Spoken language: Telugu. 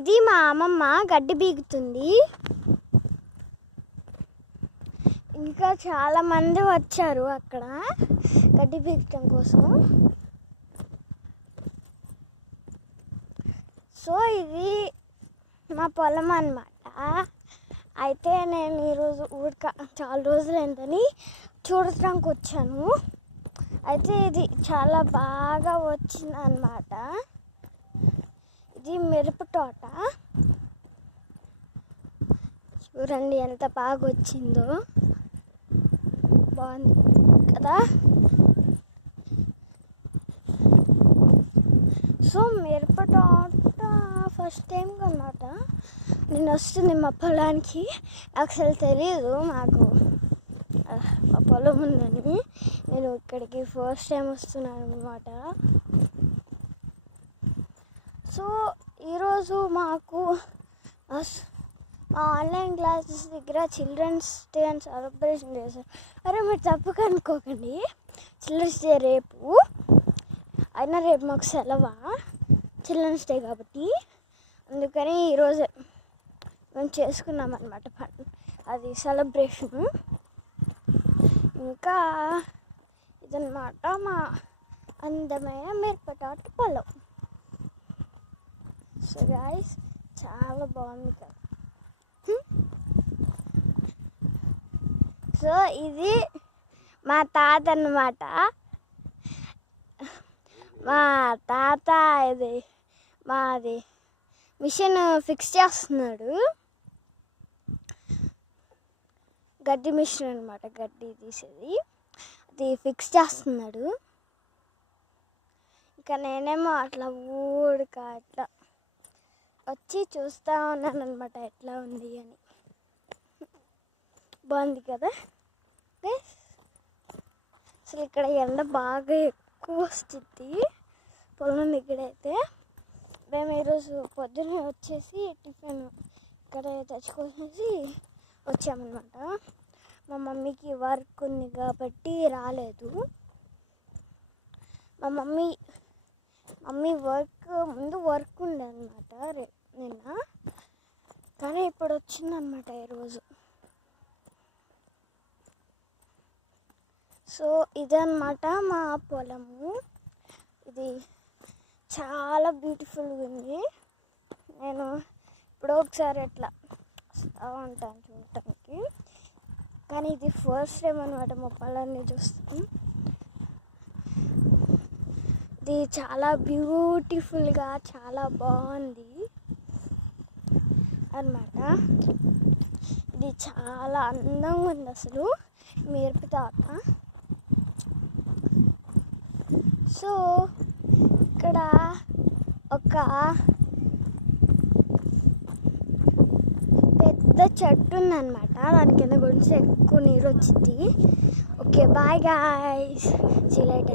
ఇది మా అమ్మమ్మ గడ్డి బీగుతుంది. ఇంకా చాలామంది వచ్చారు అక్కడ గడ్డి బీగటం కోసం. సో ఇది మా పొలం అన్నమాట. అయితే నేను ఈరోజు చాలా రోజులైందని చూడటానికి వచ్చాను. అయితే ఇది చాలా బాగా వచ్చింది అన్నమాట. ఇది మిరప తోట. చూడండి ఎంత బాగా వచ్చిందో, బాగుంది కదా. సో మిరప తోట ఫస్ట్ టైం అన్నమాట నేను వస్తుంది మా పొలానికి. అసలు తెలియదు మాకు మా పొలం ఉందని. నేను ఇక్కడికి ఫస్ట్ టైం వస్తున్నాను అన్నమాట. సో ఈరోజు మాకు ఆన్లైన్ క్లాసెస్ దగ్గర చిల్డ్రన్స్ డే అని సెలబ్రేషన్ చేశారు. అరే మీరు తప్పుగా అనుకోకండి, చిల్డ్రన్స్ డే రేపు. అయినా రేపు మాకు సెలవా, చిల్డ్రన్స్ డే కాబట్టి. అందుకని ఈరోజు మేము చేసుకున్నాం అన్నమాట అది సెలబ్రేషను. ఇంకా ఇదన్నమాట మా అందమైన మిరప తోట పొలం. సో గైస్ చాలా బాగుంది కదా. సో ఇది మా తాత అన్నమాట. మా తాత ఇది మాది మిషన్ ఫిక్స్ చేస్తున్నాడు. గడ్డి మిషన్ అన్నమాట, గడ్డి తీసేది. అది ఫిక్స్ చేస్తున్నాడు. ఇంకా నేనేమో అట్లా అట్లా వచ్చి చూస్తూ ఉన్నాను అన్నమాట ఎట్లా ఉంది అని. బాగుంది కదా. అసలు ఇక్కడ ఎండ బాగా ఎక్కువ వస్తుంది పొలం దగ్గరైతే. మేము ఈరోజు పొద్దున్నే వచ్చేసి టిఫిన్ ఇక్కడ తెచ్చుకొనేసి వచ్చామన్నమాట. మా మమ్మీకి వర్క్ ఉంది కాబట్టి రాలేదు. మా మమ్మీ ముందు వర్క్ ఉండే అన్నమాట నిన్న, కానీ ఇప్పుడు వచ్చిందన్నమాట ఈరోజు. సో ఇదన్నమాట మా పొలము. ఇది చాలా బ్యూటిఫుల్గా ఉంది. నేను ఇప్పుడు ఒకసారి ఎట్లా వస్తూ ఉంటాను చూడటానికి, కానీ ఇది ఫస్ట్ టైం అన్నమాట మా పొలాన్ని చూస్తాం. ఇది చాలా బ్యూటిఫుల్గా చాలా బాగుంది అన్నమాట. ఇది చాలా అందంగా ఉంది అసలు మిరప తోట. సో ఇక్కడ ఒక పెద్ద చెట్టు ఉందన్నమాట. దాని కింద గురించి ఎక్కువ నీరు వచ్చింది. Okay bye guys, see you later.